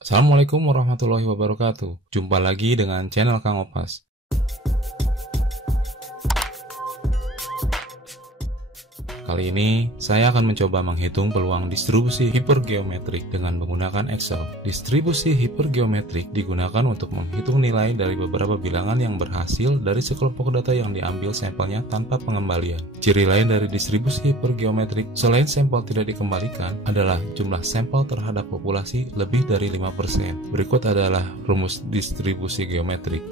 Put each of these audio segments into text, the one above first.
Assalamualaikum warahmatullahi wabarakatuh. Jumpa lagi dengan channel Kang Opas. Kali ini, saya akan mencoba menghitung peluang distribusi hipergeometrik dengan menggunakan Excel. Distribusi hipergeometrik digunakan untuk menghitung nilai dari beberapa bilangan yang berhasil dari sekelompok data yang diambil sampelnya tanpa pengembalian. Ciri lain dari distribusi hipergeometrik selain sampel tidak dikembalikan adalah jumlah sampel terhadap populasi lebih dari 5%. Berikut adalah rumus distribusi geometrik,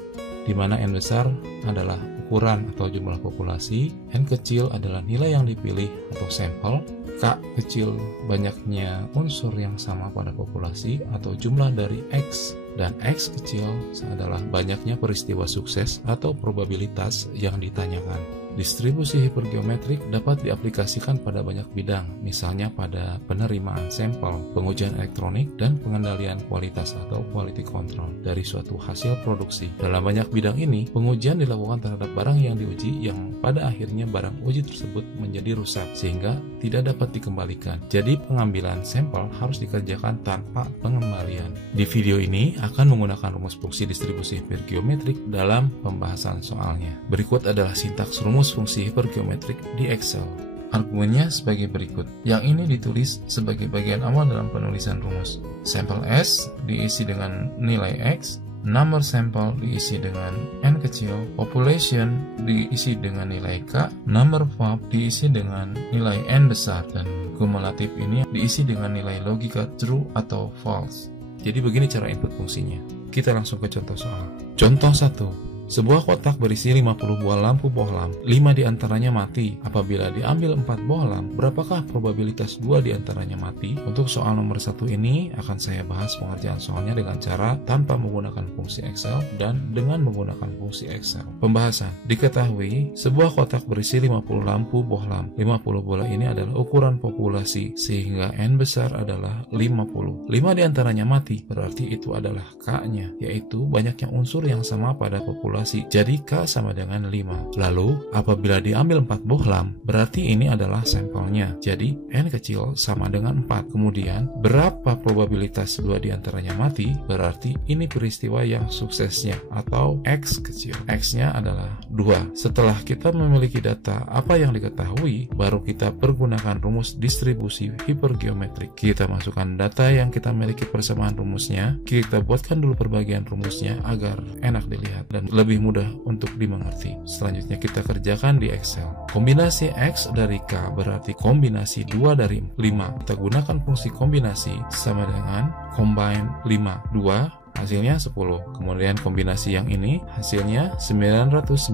di mana N besar adalah ukuran atau jumlah populasi, N kecil adalah nilai yang dipilih atau sampel, K kecil banyaknya unsur yang sama pada populasi atau jumlah dari X, dan X kecil adalah banyaknya peristiwa sukses atau probabilitas yang ditanyakan. Distribusi hipergeometrik dapat diaplikasikan pada banyak bidang, misalnya pada penerimaan sampel, pengujian elektronik, dan pengendalian kualitas atau quality control dari suatu hasil produksi. Dalam banyak bidang ini, pengujian dilakukan terhadap barang yang diuji yang pada akhirnya barang uji tersebut menjadi rusak sehingga tidak dapat dikembalikan. Jadi pengambilan sampel harus dikerjakan tanpa pengembalian. Di video ini akan menggunakan rumus fungsi distribusi hipergeometrik dalam pembahasan soalnya. Berikut adalah sintaks rumus fungsi hipergeometrik di Excel. Argumennya sebagai berikut. Yang ini ditulis sebagai bagian awal dalam penulisan rumus. Sampel S diisi dengan nilai X, number sampel diisi dengan N kecil, population diisi dengan nilai K, number of diisi dengan nilai N besar, dan kumulatif ini diisi dengan nilai logika true atau false. Jadi begini cara input fungsinya. Kita langsung ke contoh soal. Contoh 1. Sebuah kotak berisi 50 buah lampu bohlam, 5 diantaranya mati. Apabila diambil 4 bohlam, berapakah probabilitas 2 diantaranya mati? Untuk soal nomor 1 ini akan saya bahas pengerjaan soalnya dengan cara tanpa menggunakan fungsi Excel dan dengan menggunakan fungsi Excel. Pembahasan. Diketahui sebuah kotak berisi 50 lampu bohlam. 50 bola ini adalah ukuran populasi sehingga N besar adalah 50. 5 diantaranya mati, berarti itu adalah K-nya, yaitu banyaknya unsur yang sama pada populasi. Jadi K sama dengan 5. Lalu apabila diambil 4 bohlam, berarti ini adalah sampelnya. Jadi N kecil sama dengan 4. Kemudian berapa probabilitas 2 diantaranya mati? Berarti ini peristiwa yang suksesnya atau X kecil. X-nya adalah 2. Setelah kita memiliki data apa yang diketahui, baru kita pergunakan rumus distribusi hipergeometrik. Kita masukkan data yang kita miliki persamaan rumusnya. Kita buatkan dulu perbagian rumusnya agar enak dilihat dan lebih mudah untuk dimengerti. Selanjutnya kita kerjakan di Excel. Kombinasi X dari K berarti kombinasi 2 dari 5. Kita gunakan fungsi kombinasi sama dengan combine 5, 2 hasilnya 10. Kemudian kombinasi yang ini hasilnya 990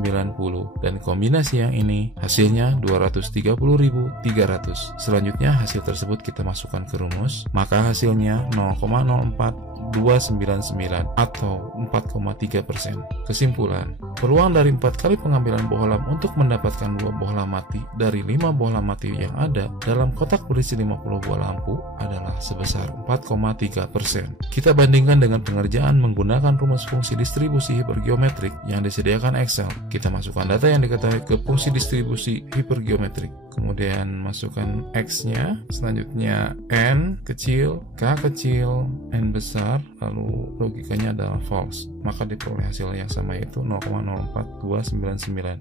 dan kombinasi yang ini hasilnya 230.300. Selanjutnya hasil tersebut kita masukkan ke rumus, maka hasilnya 0,04299 atau 4,3%. Kesimpulan, peluang dari 4 kali pengambilan bohlam untuk mendapatkan 2 bohlam mati dari 5 bohlam mati yang ada dalam kotak berisi 50 buah lampu adalah sebesar 4,3%. Kita bandingkan dengan pengerjaan menggunakan rumus fungsi distribusi hipergeometrik yang disediakan Excel. Kita masukkan data yang diketahui ke fungsi distribusi hipergeometrik, kemudian masukkan X-nya, selanjutnya N kecil, K kecil, N besar, lalu logikanya adalah false, maka diperoleh hasil yang sama yaitu 0,04299.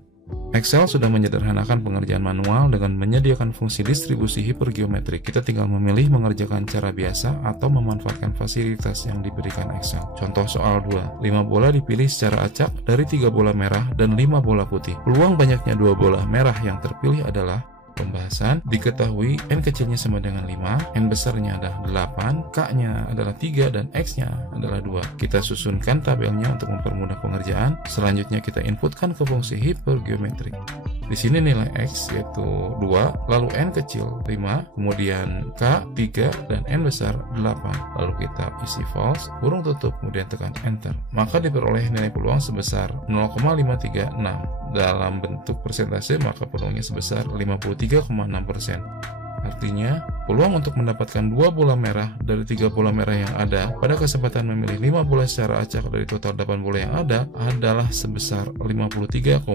Excel sudah menyederhanakan pengerjaan manual dengan menyediakan fungsi distribusi hipergeometrik. Kita tinggal memilih mengerjakan cara biasa atau memanfaatkan fasilitas yang diberikan Excel. Contoh soal 2. 5 bola dipilih secara acak dari 3 bola merah dan 5 bola putih. Peluang banyaknya 2 bola merah yang terpilih adalah. Pembahasan. Diketahui N kecilnya sama dengan 5, N besarnya adalah 8, K-nya adalah 3, dan X-nya adalah 2. Kita susunkan tabelnya untuk mempermudah pengerjaan. Selanjutnya kita inputkan ke fungsi hipergeometrik. Di sini nilai X yaitu 2, lalu N kecil 5, kemudian K 3, dan N besar 8. Lalu kita isi false, kurung tutup, kemudian tekan enter. Maka diperoleh nilai peluang sebesar 0,536. Dalam bentuk persentase maka peluangnya sebesar 53,6%. Artinya, peluang untuk mendapatkan 2 bola merah dari 3 bola merah yang ada pada kesempatan memilih 5 bola secara acak dari total 8 bola yang ada adalah sebesar 53,6%.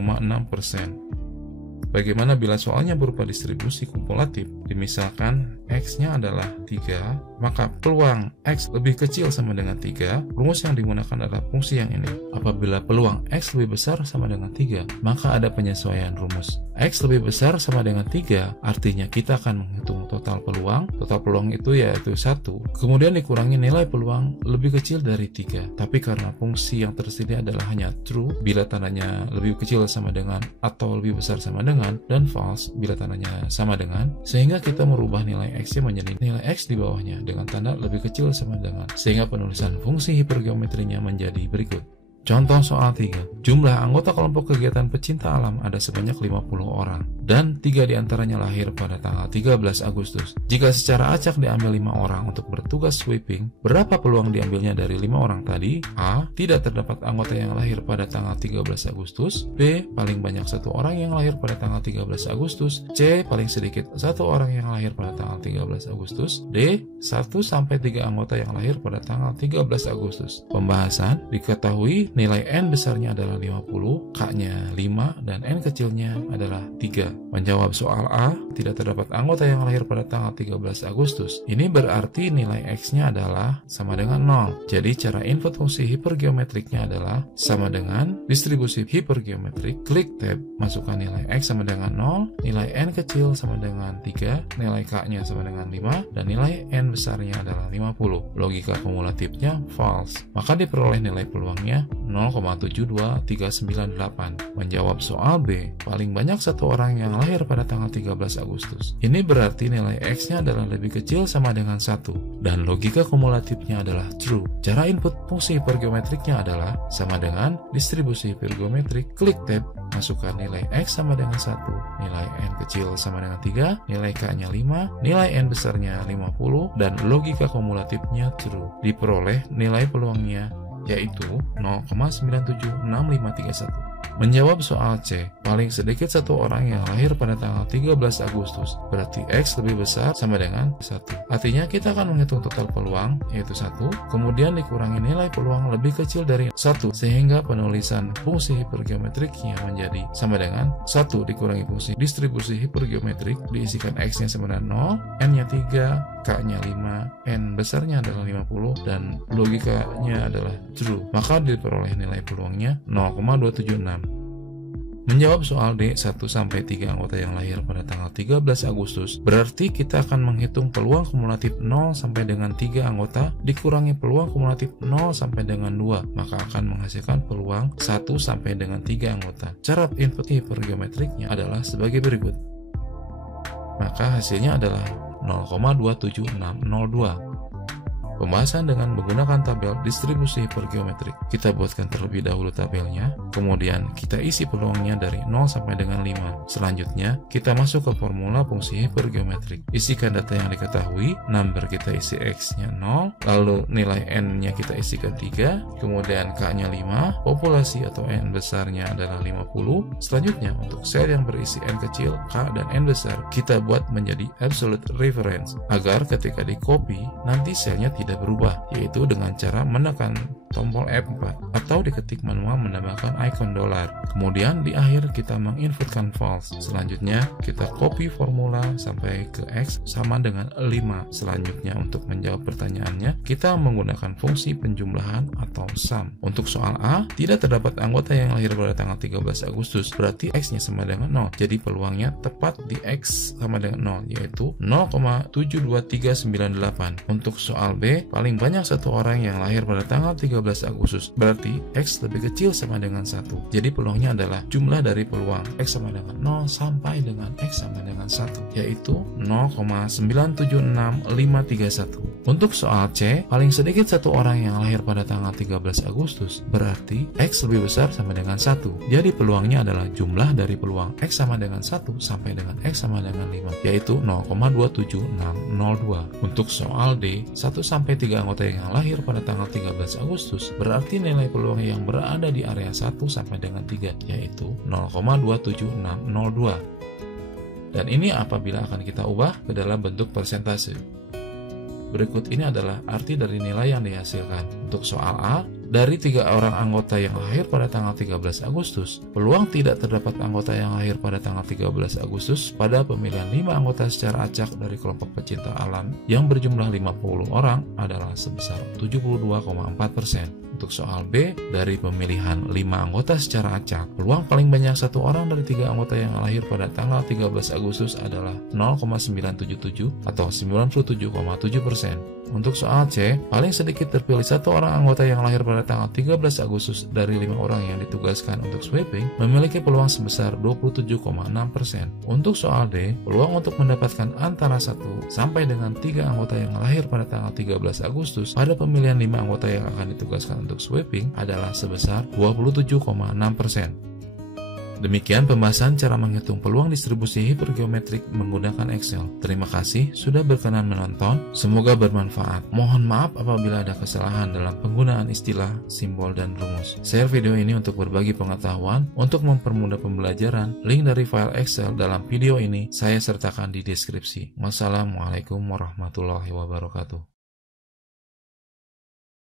Bagaimana bila soalnya berupa distribusi kumulatif? Misalkan X-nya adalah 3, maka peluang X lebih kecil sama dengan 3, rumus yang digunakan adalah fungsi yang ini. Apabila peluang X lebih besar sama dengan 3, maka ada penyesuaian rumus. X lebih besar sama dengan 3, artinya kita akan menghitung total peluang. Total peluang itu yaitu 1, kemudian dikurangi nilai peluang lebih kecil dari 3. Tapi karena fungsi yang tersedia adalah hanya true bila tandanya lebih kecil sama dengan atau lebih besar sama dengan, dan false bila tandanya sama dengan, sehingga kita merubah nilai X-nya menjadi nilai X di bawahnya dengan tanda lebih kecil sama dengan, sehingga penulisan fungsi hipergeometrinya menjadi berikut. Contoh soal 3. Jumlah anggota kelompok kegiatan pecinta alam ada sebanyak 50 orang, dan 3 diantaranya lahir pada tanggal 13 Agustus. Jika secara acak diambil 5 orang untuk bertugas sweeping, berapa peluang diambilnya dari 5 orang tadi? A. Tidak terdapat anggota yang lahir pada tanggal 13 Agustus. B. Paling banyak 1 orang yang lahir pada tanggal 13 Agustus. C. Paling sedikit 1 orang yang lahir pada tanggal 13 Agustus. D. 1-3 anggota yang lahir pada tanggal 13 Agustus. Pembahasan diketahui nilai N besarnya adalah 50, K-nya 5, dan N kecilnya adalah 3. Menjawab soal A, tidak terdapat anggota yang lahir pada tanggal 13 Agustus. Ini berarti nilai X-nya adalah sama dengan 0. Jadi cara input fungsi hipergeometriknya adalah sama dengan distribusi hipergeometrik. Klik tab, masukkan nilai X sama dengan 0, nilai N kecil sama dengan 3, nilai K-nya sama dengan 5, dan nilai N besarnya adalah 50. Logika kumulatifnya false, maka diperoleh nilai peluangnya 0,72398. Menjawab soal B, paling banyak 1 orang yang lahir pada tanggal 13 Agustus. Ini berarti nilai X-nya adalah lebih kecil sama dengan 1, dan logika kumulatifnya adalah true. Cara input fungsi hipergeometriknya adalah sama dengan distribusi hipergeometrik. Klik tab, masukkan nilai X sama dengan 1, nilai N kecil sama dengan 3, nilai K-nya 5, nilai N besarnya 50, dan logika kumulatifnya true. Diperoleh nilai peluangnya yaitu 0,976531. Menjawab soal C, paling sedikit 1 orang yang lahir pada tanggal 13 Agustus, berarti X lebih besar sama dengan 1. Artinya kita akan menghitung total peluang, yaitu 1, kemudian dikurangi nilai peluang lebih kecil dari 1, sehingga penulisan fungsi hipergeometriknya menjadi sama dengan 1 dikurangi fungsi distribusi hipergeometrik, diisikan X-nya sama dengan 0, N-nya 3, K-nya 5, N besarnya adalah 50, dan logikanya adalah true. Maka diperoleh nilai peluangnya 0,276. Menjawab soal D, 1-3 anggota yang lahir pada tanggal 13 Agustus, berarti kita akan menghitung peluang kumulatif 0 sampai dengan 3 anggota dikurangi peluang kumulatif 0 sampai dengan 2, maka akan menghasilkan peluang 1 sampai dengan 3 anggota. Cara input hipergeometriknya adalah sebagai berikut. Maka hasilnya adalah 0,27602. Pembahasan dengan menggunakan tabel distribusi hipergeometrik. Kita buatkan terlebih dahulu tabelnya, kemudian kita isi peluangnya dari 0 sampai dengan 5. Selanjutnya, kita masuk ke formula fungsi hipergeometrik. Isikan data yang diketahui, number kita isi X-nya 0, lalu nilai N-nya kita isikan 3, kemudian K-nya 5, populasi atau N besarnya adalah 50. Selanjutnya, untuk sel yang berisi N kecil, K, dan N besar, kita buat menjadi absolute reference, agar ketika di copy, nanti selnya tidak berubah, yaitu dengan cara menekan tombol F4 atau diketik manual menambahkan icon $. Kemudian di akhir kita menginputkan false. Selanjutnya kita copy formula sampai ke X sama dengan 5. Selanjutnya untuk menjawab pertanyaannya kita menggunakan fungsi penjumlahan atau sum. Untuk soal A, tidak terdapat anggota yang lahir pada tanggal 13 Agustus, berarti X-nya sama dengan 0. Jadi peluangnya tepat di X sama dengan 0, yaitu 0,72398. Untuk soal B, paling banyak 1 orang yang lahir pada tanggal 13 Agustus, berarti X lebih kecil sama dengan 1. Jadi peluangnya adalah jumlah dari peluang X sama dengan 0 sampai dengan X sama dengan 1, yaitu 0,976531. Untuk soal C, paling sedikit 1 orang yang lahir pada tanggal 13 Agustus, berarti X lebih besar sama dengan 1. Jadi peluangnya adalah jumlah dari peluang X sama dengan 1 sampai dengan X sama dengan 5, yaitu 0,27602. Untuk soal D, 1-3 anggota yang lahir pada tanggal 13 Agustus, berarti nilai peluang yang berada di area 1 sampai dengan 3, yaitu 0,27602. Dan ini apabila akan kita ubah ke dalam bentuk persentase. Berikut ini adalah arti dari nilai yang dihasilkan. Untuk soal A, Dari 3 orang anggota yang lahir pada tanggal 13 Agustus, peluang tidak terdapat anggota yang lahir pada tanggal 13 Agustus pada pemilihan 5 anggota secara acak dari kelompok pecinta alam yang berjumlah 50 orang adalah sebesar 72,4%. Untuk soal B, dari pemilihan 5 anggota secara acak, peluang paling banyak 1 orang dari 3 anggota yang lahir pada tanggal 13 Agustus adalah 0,977 atau 97,7%. Untuk soal C, paling sedikit terpilih 1 orang anggota yang lahir pada tanggal 13 Agustus dari 5 orang yang ditugaskan untuk sweeping memiliki peluang sebesar 27,6%. Untuk soal D, peluang untuk mendapatkan antara 1 sampai dengan 3 anggota yang lahir pada tanggal 13 Agustus pada pemilihan 5 anggota yang akan ditugaskan untuk sweeping adalah sebesar 27,6%. Demikian pembahasan cara menghitung peluang distribusi hipergeometrik menggunakan Excel. Terima kasih sudah berkenan menonton. Semoga bermanfaat. Mohon maaf apabila ada kesalahan dalam penggunaan istilah, simbol, dan rumus. Share video ini untuk berbagi pengetahuan untuk mempermudah pembelajaran. Link dari file Excel dalam video ini saya sertakan di deskripsi. Wassalamualaikum warahmatullahi wabarakatuh.